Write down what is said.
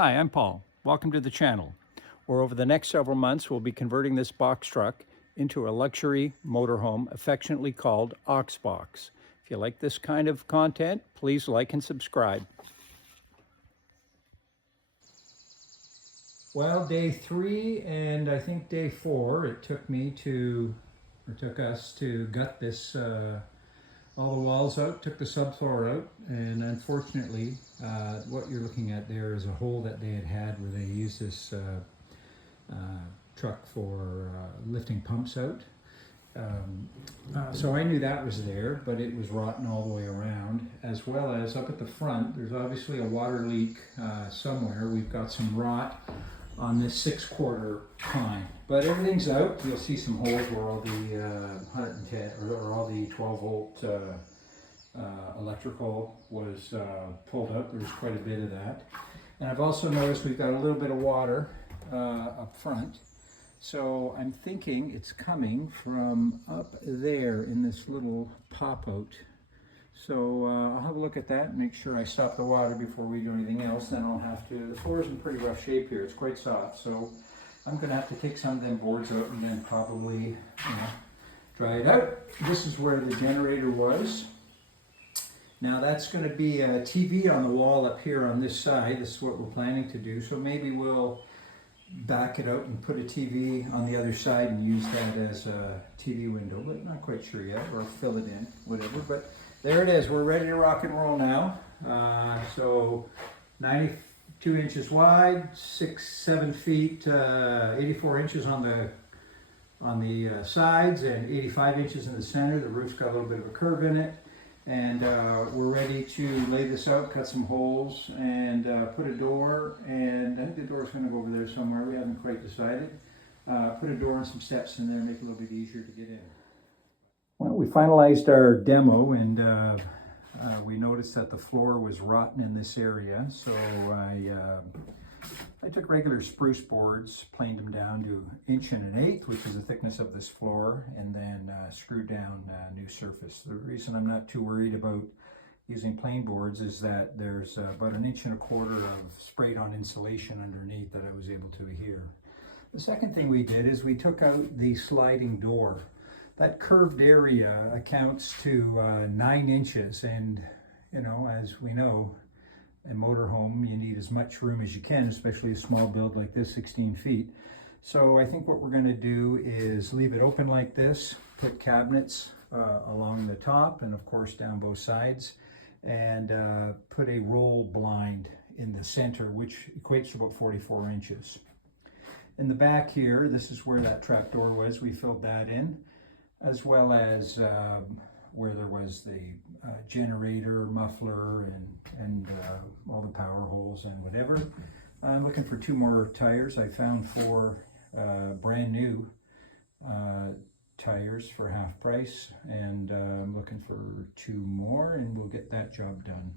Hi, I'm Paul. Welcome to the channel, where over the next several months we'll be converting this box truck into a luxury motorhome affectionately called OxBox. If you like this kind of content, please like and subscribe. Well, day 3 and I think day 4, it took us to gut this all the walls out, took the subfloor out, and unfortunately what you're looking at there is a hole that they had where they used this truck for lifting pumps out. So I knew that was there, but it was rotten all the way around, as well as up at the front there's obviously a water leak somewhere. We've got some rot on this 6/4 pine, but everything's out. You'll see some holes where all the 110 or all the 12-volt electrical was pulled out. There's quite a bit of that, and I've also noticed we've got a little bit of water up front. So I'm thinking it's coming from up there in this little pop out. So I'll have a look at that and make sure I stop the water before we do anything else. Then I'll have to, the floor is in pretty rough shape here. It's quite soft. So I'm going to have to take some of them boards out and then probably dry it out. This is where the generator was. Now that's going to be a TV on the wall up here on this side. This is what we're planning to do. So maybe we'll back it out and put a TV on the other side and use that as a TV window, but not quite sure yet, or fill it in, whatever. But there it is. We're ready to rock and roll now. So 92 inches wide, 7 feet, 84 inches on the sides, and 85 inches in the center. The roof's got a little bit of a curve in it. And we're ready to lay this out, cut some holes, and put a door, and I think the door's going to go over there somewhere. We haven't quite decided. Put a door and some steps in there, make it a little bit easier to get in. Well, we finalized our demo, and we noticed that the floor was rotten in this area, so I took regular spruce boards, planed them down to 1 1/8, which is the thickness of this floor, and then screwed down a new surface. The reason I'm not too worried about using plain boards is that there's about 1 1/4 inches of sprayed on insulation underneath that I was able to adhere. The second thing we did is we took out the sliding door. That curved area accounts to 9 inches, and you know, as we know, in motorhome, you need as much room as you can, especially a small build like this, 16 feet. So I think what we're going to do is leave it open like this, put cabinets along the top and of course down both sides, and put a roll blind in the center, which equates to about 44 inches. In the back here, this is where that trap door was. We filled that in, as well as where there was the generator, muffler, and all the power holes and whatever. I'm looking for 2 more tires. I found 4 brand new tires for half price, and I'm looking for 2 more, and we'll get that job done.